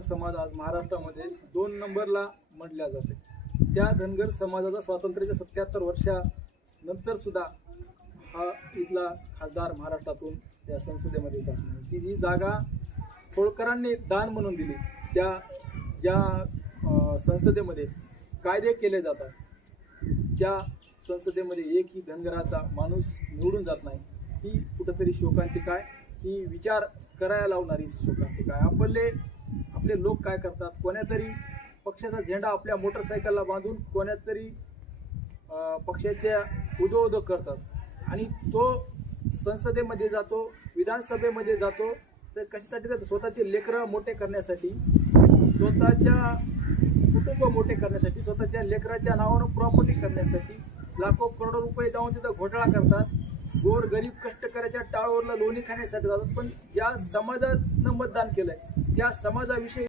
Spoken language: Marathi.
समाज आज महाराष्ट्रामध्ये 2 नंबरला म्हटल्या जाते। त्या धनगर समाजाचा स्वातंत्र्याच्या 77 वर्षानंतर सुद्धा हा इथला खासदार महाराष्ट्रातून त्या संसदेमध्ये जात नाही। की जी जागा होळकरांनी दान म्हणून दिली, त्या ज्या संसदेमध्ये कायदे केले जातात त्या संसदेमध्ये एकही धनगराचा माणूस निवडून जात नाही। ही कुठेतरी शोकांतिका आहे, ही विचार करायला लावणारी शोकांतिका आहे। आपले लोक काय करतात, कोण्यातरी पक्षाचा झेंडा आपल्या मोटरसायकलला बांधून कोण्यातरी पक्षाच्या उदो करतात आणि तो संसदेमध्ये जातो, विधानसभेमध्ये जातो, तर कशासाठी जातो? स्वतःचे लेकरं मोठे करण्यासाठी, स्वतःच्या कुटुंब मोठे करण्यासाठी, स्वतःच्या लेकराच्या नावानं प्रॉपर्टी करण्यासाठी लाखो करोडो रुपये जाऊन तिथं घोटाळा करतात। गोर गरीब कष्टकऱ्याच्या टाळावरला लोणी खाण्यासाठी जातात। पण ज्या समाजानं मतदान केलंय त्या समाजाविषयी